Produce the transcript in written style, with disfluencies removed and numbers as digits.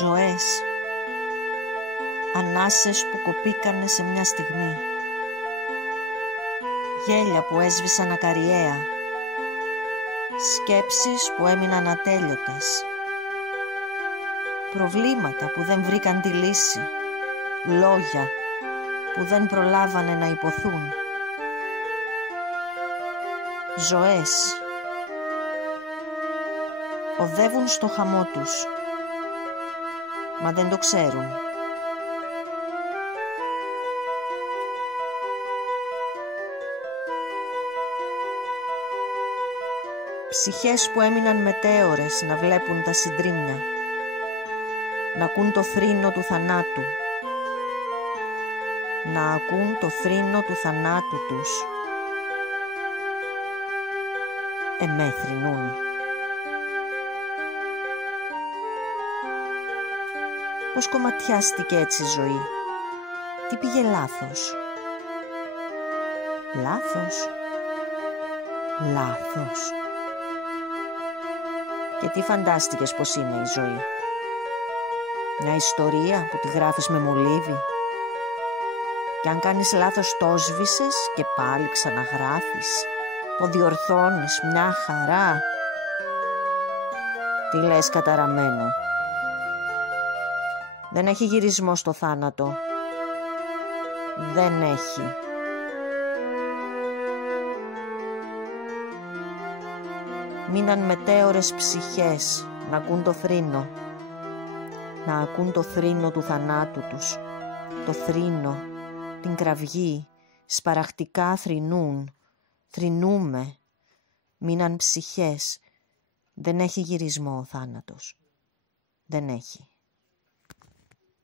Ζωές, ανάσες που κοπήκανε σε μια στιγμή, γέλια που έσβησαν ακαριέα, σκέψεις που έμειναν ατέλειωτες, προβλήματα που δεν βρήκαν τη λύση, λόγια που δεν προλάβανε να υποθούν. Ζωές οδεύουν στο χαμό τους, μα δεν το ξέρουν. Ψυχές που έμειναν μετέωρες να βλέπουν τα συντρίμμια, να ακούν το θρήνο του θανάτου, να ακούν το θρήνο του θανάτου τους. Εμέ θρηνούν. Πώς κομματιάστηκε έτσι η ζωή? Τι πήγε λάθος? Λάθος. Και τι φαντάστηκες πως είναι η ζωή? Μια ιστορία που τη γράφεις με μολύβι? Και αν κάνεις λάθος το σβήσες και πάλι ξαναγράφεις, το διορθώνεις, μια χαρά. Τι λες καταραμένο? Δεν έχει γυρισμό στο θάνατο. Δεν έχει. Μείναν μετέωρες ψυχές να ακούν το θρήνο, να ακούν το θρήνο του θανάτου τους, το θρήνο, την κραυγή, σπαραχτικά θρηνούν, θρηνούμε. Μείναν ψυχές. Δεν έχει γυρισμό ο θάνατος. Δεν έχει.